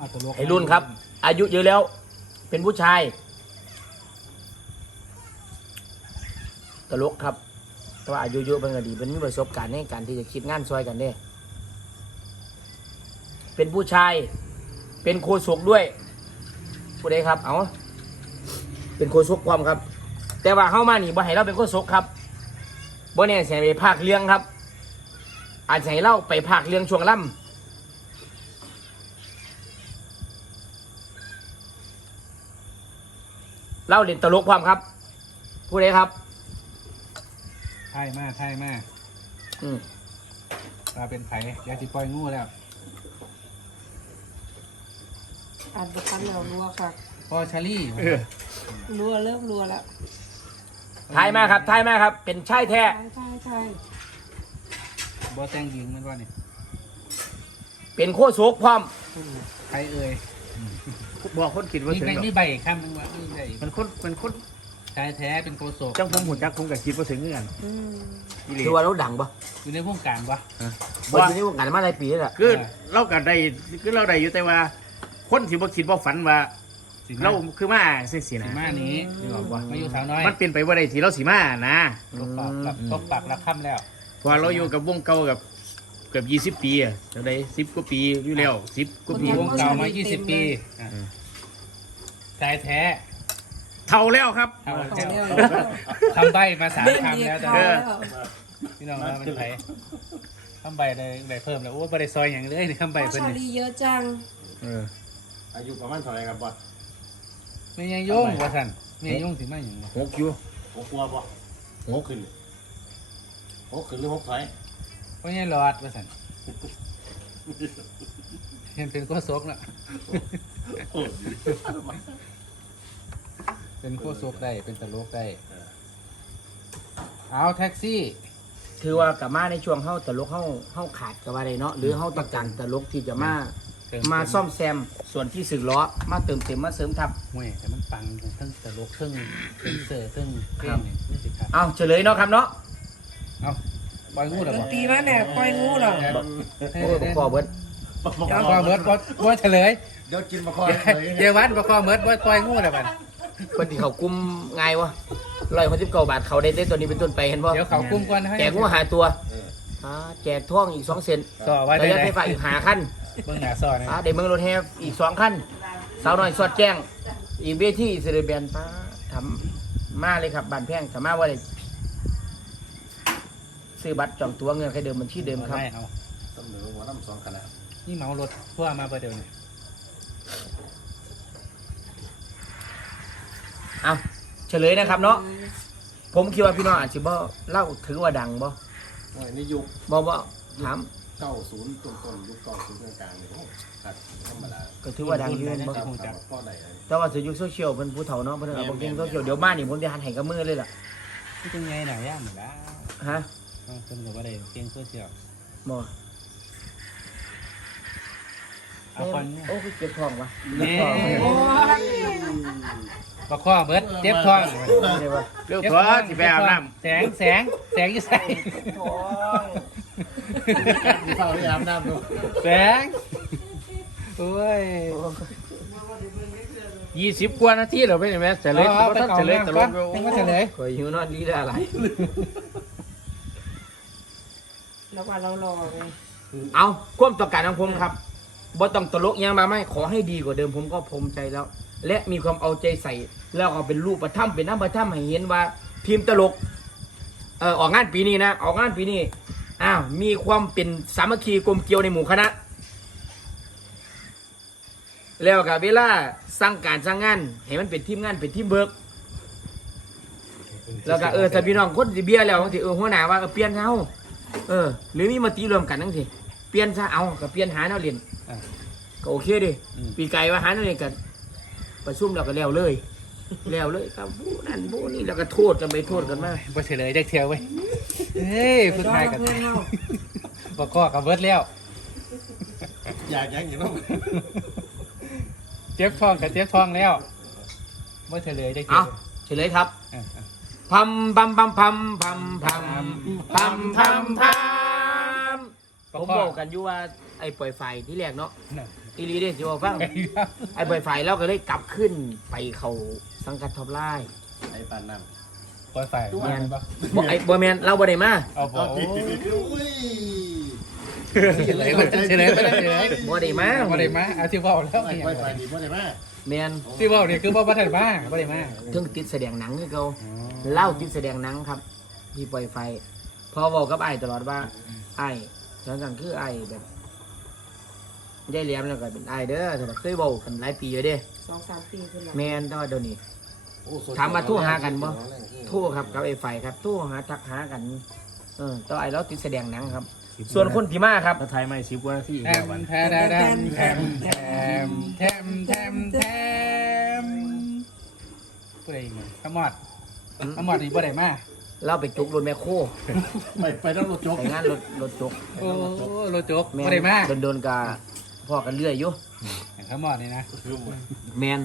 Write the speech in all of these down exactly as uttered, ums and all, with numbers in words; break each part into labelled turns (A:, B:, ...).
A: ไอ้รุ่นครับอายุเยอะแล้วเป็นผู้ชายตลกครับแต่ว่าอายุเยอะเป็นก็ดีเป็นมีประสบการณ์ในการที่จะคิดงานซอยกันเด้เป็นผู้ชายเป็นโคศกด้วยผู้ใดครับเอาเป็นโคศกความครับแต่ว่าเข้ามานี่บ่ให้เราเป็นโคศกครับบ่แน่เสียไปภาคเรื่องครับอาจจะให้เราไปภาคเรื่องช่วงล่ำเล่าเล่นตลกความครับผู้ใดครับ
B: ไท่มากไท่มาก
A: อืม
B: มาเป็นไผ่ยาสีปล่อยงูแล้ว
C: อ่านประคันแล้วรัวค่ะ
B: พอชาลี่
C: รัวเริ่มรัวแล้ว
A: ทายมากครับทายมากครับเป็นชายแท้
C: ใช่ใช่ใช่
B: บอแตงยิงมันว่านี่
A: เป็นโคศกพร้อม
B: ใครเอ่ย
A: บอกคนคิดว่าถึงหรอ
B: มีใบข้ามนึงว่ามีใบ
A: มันคนมันคน
B: ชายแท้เป็นโคศก
A: จังผมหุ่นจักผมกับคิดว่าถึงเงื่อน
C: อื
A: คือว่าเราดังปะ
B: อยู่ในวงการปะ
A: ว่าอยู่ในวงการมาหลายปีแล้วล่ะ
D: คือเรากันได้คือเราได้อยู่แต่ว่าคนที่บ่คิดบ่ฝันว่าเราคือมาสิสินะ
B: มานี้นี่บอกว่ามาอยู่สาวน้อย
D: มันเป็นไปว่าได้ที่เราสิมานะ
B: ตกปากกับตกปากรักค่ำแล้ว
D: พอเราอยู่กับวงเก่ากับเกือบยี่สิบปีอ่ะจะได้สิบกว่าปีอยู่แล้วสิบกว่าปี
B: วงเก่ามายี่สิบปีชายแท้
D: เท่าแล้วครับ
B: ทำใบมาสามคำแล้วแต่พี่น้องเราเป็นไผ่ทำใบเลยใบเพิ่มแล้วโอ้ใบได้ซอยอย่างเลยทำใบเป็น
C: ชาลีเยอะจัง
D: อายุประมาณเท่าไรครับบอส
B: ไม่ยังยุ่งว่าท่านไม่ยังยุ่งถึงไม่ยัง
D: หกอยู่หกกว่าบ่หกขึ้นหกขึ้นหรือหกถอย
B: เพราะยังหลอดว่าท่านเห็นเป็นโคศกนะเป็นโคศกได้เป็นตลกได้เอาแท็กซี่
A: ถือว่ากับมาในช่วงเข้าตลกเข้าเข้าขาดกับอะไรเนาะหรือเข้าตะการตลกที่จะมามาซ่อมแซมส่วนที่สึกล้อมาเติมเต็มมาเสริมทับ
B: ห่วยแต่มันปังทั้งตลกทั้งเป็นเสือทั้งเก่งนี่สิครับ
A: เอาเฉลยเนาะครับเนาะ
B: เอาปล่อยงูเหรอ
C: บอกตีมาเนี่ยปล่อยงูเหรอ
A: โอ้ยพอเบิร์ด
B: ปล่อยเบิร์ดว่าเฉลย
D: เดี๋ยวกินมาคอ
B: เดี๋ยววัดปล่อยเบิร์ดว่าปล่อยงูเหรอบ้าน
A: คนที่เขากุ้มไงวะร้อยคนสิบเก้าบาทเขาได้ได้ตัวนี้เป็นต้นไปเห็นป่ะ
B: เดี๋ยวเขากุ้มก่อน
A: แจกงูหาตัวแจกท่องอีกสองเซน
B: ต่อไว้ได้
A: ไฟฟ้าอีกหาขั้น
B: เบื้องหน้าซอย
A: เดี๋ยวเมืองรถแฮอีกสองขั้นสาวน้อยสอดแจ้งอีกเวทีเซเลเบียนป้าทำมาเลยครับบานแพงสามารถว่าเลยซื้อบัตรจองตั๋วเงินใครเดิมมันชื่อเดิมครับ
B: เอา
D: เสมอหัวน้ำสองขนาด
B: นี่เหมารถทั่วมาประเดี๋ยวนี้
A: เอาเฉลยนะครับเนาะผมคิดว่าพี่น้องอาจจะบ่เล่าถือว่าดังบ่
D: ในยุค
A: บ่บ่ถาม
D: เก้าศูนย์ต้นต้นยุคเก้าศูนย์กลางๆเลยครับธรรมดา
A: ก็ถือว่าดังยืนบ่แต่ว่าสื่อยุคโซเชียลเป็นผู้เฒ่าเนาะเพิ่นเอาบางทีโซเชียลเดี๋ยวมานี่ผมจะหันให้กับมือเลยล่ะ
B: ที่เป็นไงหน่อยย่าเหมือนกัน
A: ฮะ
B: เพิ่นก็บ่ได้เก่งโซเชียล
A: บ่
B: เอาคน
A: โอ้คือเก็บทองวะ
B: นี่ปะข้อเบิดเจ็บท้อง
D: เร็วท้อสิไปอาบน้
B: ำแสงแสงแสงยิ่งใส่
D: ท้องเข้าไปอาบน้ำดู
B: แสงโอ้ย
D: ยี่สิบกว่านาทีเหรอไม่ใช่ไหมเฉลยท่านเฉลยตลก
B: ไม่เฉลย
A: คอยหิวนอนดีได้อะไร
C: แล้วว่าเรารอไง
A: เอาความต้องการของผมครับบ่ต้องตลกยังมาไม่ขอให้ดีกว่าเดิมผมก็ภูมิใจแล้วและมีความเอาใจใส่แล้วเอาเป็นรูปประทับเป็นน้ำประทับให้เห็นว่าทีมตลกเอ่อออกงานปีนี้นะออกงานปีนี้อ้าวมีความเป็นสามัคคีกลมเกลียวในหมู่คณะแล้วกับเวลาสร้างการสร้างงานให้มันเป็นทีมงานเป็นทีมเบิกแล้วก็เออถ้าพี่น้องคนสิเบี้ยแล้วบางทีเออหัวหน้าว่าเปลี่ยนเฮาเออหรือมีมาตีรวมกันทั้งทีเปลี่ยนซะเอากับเปลี่ยนหาแนวเรียนก็โอเคดิปีไก่ว่าหาแนวเรียนกันประชุมเราก็แล้วเลยแล้วเลยครับบูนั่นบูนี่แล้วก็โทษกันไปโทษกันมา
B: บ่เฉลยจักเที่ยวเว้ยเฮ้ยพูดไทยกันบ่ข้อกับเบิดแล้ว
D: อยากยังอยู่เนาะ
B: เจ็บท้องกับเจ็บท้องแล้วบ่เฉลยจักเที่ยว
A: เฉลยครับพัมพัมพัมพัมพัมพัมพัมพัมพัมผมบอกกันอยู่ว่าไอ้ปล่อยไฟที่แรกเนาะอีหลีเด้สิว่าฟังไอ้ใบไฟเราก็เลยกลับขึ้นไปเขาสังกัดท็อปไลน์
E: ไอ้ปานน้
B: ปล่อยไฟ
A: แม่นบ่ไอ้บ่แม่นเราบ่ได้มา
B: เอา
E: ำ
B: บอก
E: อุ้ย
B: เฉลยไปเฉลยไปเฉลย
A: บ่ได้มา
B: บ่ได้มาเอาที่เว้าแล้ว
E: ไอ้
B: เนี่ย
E: ไฟไฟดีบ่ได้มา
A: แม่น
B: ที่เว้านี่คือบ่บ่ทันมาบ่ได้มา
A: ถึงติดแสดงหนังคือเก่าเล่าติดแสดงหนังครับที่ปล่อยไฟพอบอกกับไอ้ตลอดว่าไอ้สังกัดคือไอ้แบบยายเหลี่ยมแล้วก็เป็นไอ้เด้อแต่เคยเว้ากันหลายปีอยู่เด้
C: สองสามปีขึ้นแล้ว
A: แม่นแต่ว่าเดี๋ยวนี้ ถามมาโทรหากันบ่ โทษครับกับไอ้ไฟครับโทษหาทักหากันเออต่อไอ้เราติดแสดงหนังครับ ส่วนคนที่มาครับ
D: มาถ่ายไม่สิบกว่านาที
B: แทมแทมแทมแทมแทมแทมแทมแทมผู้ใดอีกเนี่ยขมอดขมอดนี่บ่ได้มา
A: เราไปจุกรถแมคโคร
E: ไปไปต้องรถโจ๊ก
A: ไปงานรถรถจุก
B: โอ้โรจก
A: แม
B: บ่ได้มา
A: โดนๆกะพ่อกันเรื่อยอยู่
B: ขมอดนี่นะ
E: คือหมด
A: แมน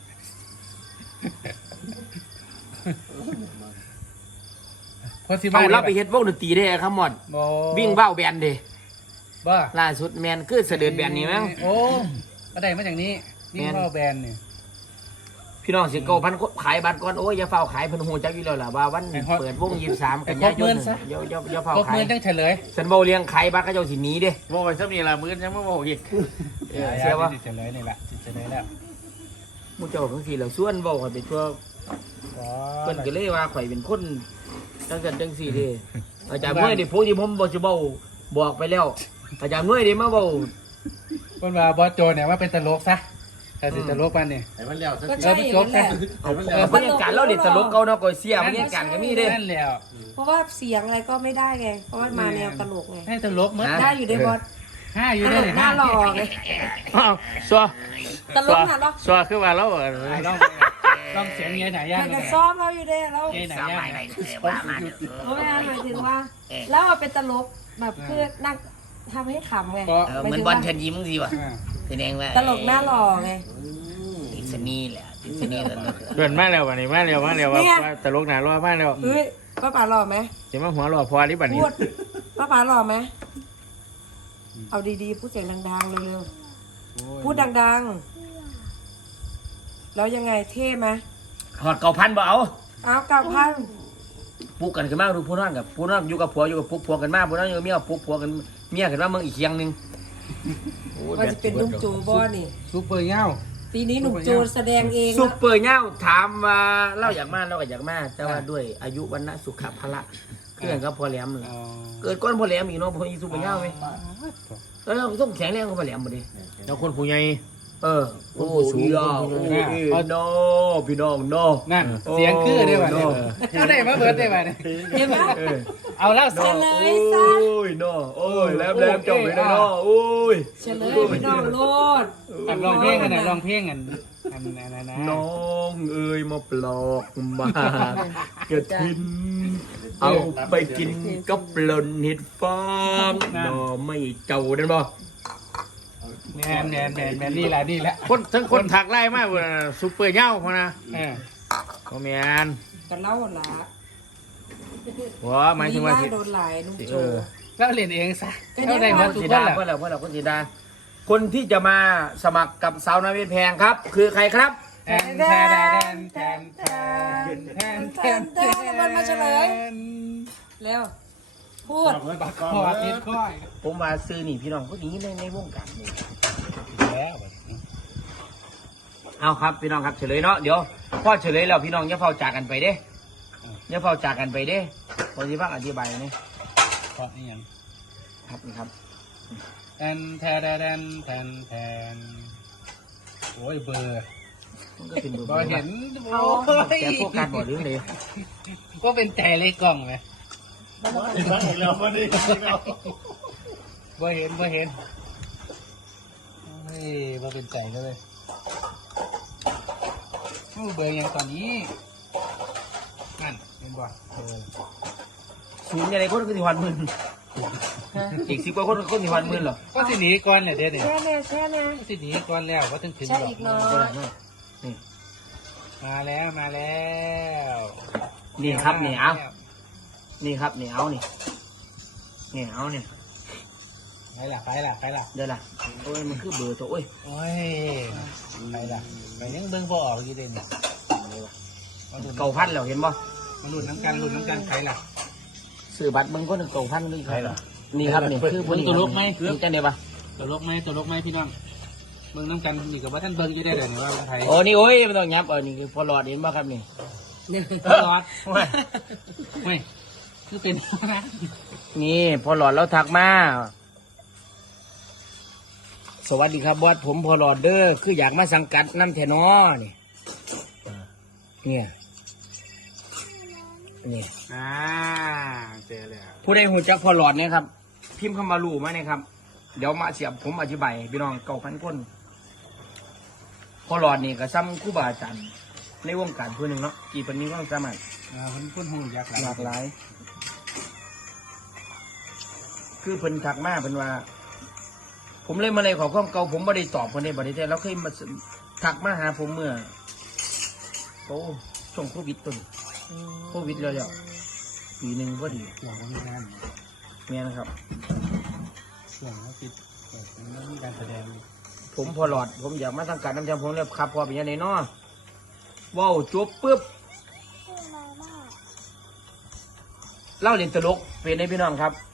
B: พอสิมา
A: เอาเราไปเฮ็ดวงดนตรีได้ครับหมด
B: บ่
A: วิ่งเบ้าแบนเด้
B: บ่
A: ล่าสุดแมนคือเสด็จแบนนี่มั้ง
B: โอ้ก็ได้มาจากนี้นี่
A: แม่น
B: ว่าแบรนด์นี่
A: พี่น้องสิเก้าพันคนขายบัตรก่อนโอ้ยอย่าเฝ้าขายเพิ่นฮู้จักอยู่แล้วล่ะว่าวัน
B: ไอ้ฮอด
A: เปิดวงยี่สิบสาม
B: ไอ้
A: กัน
B: คร
A: ยา
B: บ
A: ย
B: หมื่
A: น
B: นซะ
A: อย่าอย่าอย่าเฝ้า
B: พวก
A: ขา
B: มื
A: ย
B: อจังเฉลย
A: ฉันเว้าเลี้ยงขายบัตรเขาเจ้าสิหนีเด้
D: ว่าไปซับนี่ละมื้อยังไม่บอกอีก
A: เออเสียว่า
B: สิเฉลยนี่แหละสิเฉลยแล้ว
A: หมู่เจ้าทั้งสี่แล้วส่วนเว้าข่อยไปทั่ว
B: อ๋อ
A: เพิ่นก็เลยว่าข่อยเป็นคนจังซั่นจังซี่เด้อาจารย์น้อยนี่ผู้ที่ผมบ่สิเว้าบอกไปแล้ว อาจารย์น้อยนี่มาเว้า
B: เพิ่นว่าบอสโจเนี่ยว่าเป็นตลกซะแต่สิตลกปานนี่
E: ไอ้มันแล้วสัก
C: ก็
E: ที
C: ใช่อย่างนั้นแหละ
E: ไอ้มัน
A: เอ
E: แล้ว
A: อบรรยากาศเรานี่ตลกเก่าเนาะก็เสียบรรยากาศก็มีเด้
B: นั่นแหล้ว
C: เพราะว่าเสียงอะไรก็ไม่ได้ไง เพราะว่ามาแนวตลกไง
B: ให้ตลกมั้ง
C: ได้อยู่ในบอส
B: ห้าอยู่
C: ต
B: ได้
C: ล
B: เล
C: ก
B: ย
C: หน้าหล่อไง
D: อ้าวซัว
C: ตลกหน้าหล่อ
D: ซัวคือว่าเรา
B: ลองลองเสียงเงี้ยไหนย่าง
C: มันก็ซ้อมเราอยู่เด้เรา
B: เงี้ยไหนย่าง
C: เพราะไม่งั้นหมายถึงว่า แล้วเอาเป็นตลกแบบคือนั่งทำให้ขำไง
B: ก็
A: เออเหมือนบอลเชิญยิ้มสิว่ะแสดงว่า
C: ตลกหน้าหล่อไง
A: ติดสนีแหละติดสนีแล้วเนอะ
D: เดินมาแล้ววันนี้มาแล้วมาแล้วว่าว่าตลกหนารอมาแล้ว
C: เฮ้ยป้าป๋าหล่อไหม
D: เดี๋ยวมาหัวรอพอที่บัดนี้
C: พูดป้าป๋าหล่อไหมเอาดีๆพูดเสียงดังๆเร็วๆพูดดังๆแล้วยังไงเท่ไหม
A: หอดเก่าพันบ่เอา
C: เอาเก้าพัน
A: ปลุกกันขึ้นมาดูผู้นั่นกับผู้นั่นอยู่กับผัวอยู่กับพวกผัวกันมาผู้นั่นอยู่กับเมียปลุกผัวกันเมียกันมาเมืองอีกเคียงหนึง
C: ว่าจะเป็นนุ่มโจบอนี่
B: ซูเปอร์เงา
C: ปีนี้หนุ่มโจแสดงเอง
A: ซุป
C: นะ
A: เปอร์เง่าถามว่าเราอยากมาเราก็อยากมาแต่ว่าด้วยอายุวันนะสุขภละเครื่องก็พอแหลมเลยเกิดก้อนพอแหลมอีกเนาะพออีซุปเปอร์เง่าไหมแล้วเราต้องแข็งแรงกว่าพอแหลมหมดดิ
D: แล้วคนผู้ใหญ่
A: เออโอ้สูงโอ้พี่น้องพี่น้องน้อง
B: นั่นเสียงคือได้ป่ะเนี่ยเอาได้มาเบิร์ดได้ป่ะเนี่ย
C: เห็นไหม
B: เอาแล้ว
A: น้
B: สิ
A: องโอ้ยน้องโอ้ยแหลมแหลมจบเลยนะน้องโอ้ย
C: เฉลยพี่น้องโลด
B: อันลองเพลงกันนะลองเพลงกันอันนั้นนะ
A: น้องเอ้ยมาปลอกมากระทินเอาไปกินกับปลนเห็ดฟางนอไม่เจ้าได้บ่
B: แมนแมนแมนแมนนี่แหละนี่แหละ
D: คนทั้งคนถักไล่มากว่าซุปเปอร์เง่าพอนะ
B: เออ
D: ก็แมน
C: กันเล่าหละ
D: หัวหมายถึงว่า
C: ลี
D: สิ
C: ลโดนหลายนุ่มโจ
A: เออ
B: ก็เล่นเองซะ
C: ก็
B: เอา
C: ได้
B: ได้มาทุก
A: สี
B: คน
A: ดา
B: แหละ
A: เพื่อนเราเพื่อนเราคนสีดา คนที่จะมาสมัครกับสาวน้อยเพชรแพงครับ คือใครครับ
B: แทนแทนแทนแทนแทนแทนแทน
C: มันมาเฉลยเร็วพูด
B: ขอติดก้อย
A: ผมมาซื้อนี่พี่น้องคนนี้ในในวงการนี่
B: แล้ว
A: เอาครับพี่น้องครับเฉลยเนาะเดี๋ยวพ่อเฉลยแล้วพี่น้องอย่าเฝ้าจากกันไปเด้อย่าเฝ้าจากกันไปเด้พอที่พักอธิบายนี่
B: ขอนี่ยัง
A: ครับนี่ครับ
B: แทนแทนแทนแทนแทนโอ้ยเบอร์
A: มันก็เป็นเบอร์
B: บอเห็นโอ้
A: แกโฟกัสบอดเรื่องเลย
B: ก็เป็นใจเลยกล่องไหม
E: เห็นแล้วมาดิ
B: บ่เห็นบ่เห็นเฮ้ยบ่เป็นใจก็เลยอู้เบอร์ยังตอนนี้นั่นเป็นบ่เออ
A: ศูนย์อะไรคนก็สิวันหมื่นอีกสิบกว่าคนก็สิวันหมื่นหรอ
B: ก็สิหนีก่อนเนี่ยเดี๋ยวนี้
C: แช่แน่แช่แน่
B: ก็สิหนีก่อนแล้วว่าถึงถึง
C: แช่อีกหน้อย
B: มาแล้วมาแล้ว
A: นี่ครับนี่เอานี่ครับนี่เอานี่นี่เอานี่
B: ไปละไปละไปละ
A: เดี๋ยวล่ะโอ้ยมันคือเบอร์ตัวโอ้ย
B: โอ้ยไปละไปยังเบิ่งบ่ออกอยู่เด่น
A: เก่าพันแล้วเห็นบ่
B: มาหลุดน้ำกันหลุดน้ำกันใครล่ะ
A: ซื้อบัตรมึงก็หนึ่งเก่าพันนี่ใครล่ะนี่ครับนี่คือ
B: เบิ่งตัวลกไหม
A: คือจังได๋บ่
B: ตัวลกไหมตัวลกไหมพี่น้องเบิ่งน้ำกันนี่กับว่าท่านเบิ่งอยู่ได้เลยนี่ว่าไทย
A: โอ้นี่โอ้ยไม่ต้องยับเออนี่คือพอหลอดเห็นบ่ครับนี่
B: ตลอดไม่คือเป็น
A: นี่พอหลอดแล้วทักมาสวัสดีครับบอสผมพอหลอดเด้อคืออยากมาสังกัดน้ำแทนอนี่เนี่ยนี่
B: อ่าเจอเลย
A: ผู้ใดหูจักพอหลอดเนี่ยครับพิมพ์คำว่ารู้มาเนี่ยครับเดี๋ยวมาเสียบผมอธิบายให้พี่น้องเก่าพันคนพอหลอดนี่ก็ซ้ำครูบาอาจารย์ในวงการผู้หนึ่งเนาะกี่ปีนี้ก็สามารถ
B: อ่าคนคนหูยักษ์
A: หลากหลาย คือเพิ่นทักมาเพิ่นว่า ผมเลยมาเลยขอความเก่าผมไม่ได้ตอบเพิ่นได้บ่ได้แต่เราเคยมาทักมาหาผมเมื่อโอ้ช่วงโควิดต้นโควิดแล้วแล้วปีหนึ่งพอดี
B: ส่วนของงาน
A: แม่นะครับ
B: ส่วนเขาติดเกิดมันมีการแสดง
A: ผมพอหลอด ผมอยากมาสังกัดน้ำจำผมเลยครับพอเป็นยังไงเนาะว้าวจบปุ๊บเล่าเล่นตลกเป็นในพี่น้องครับ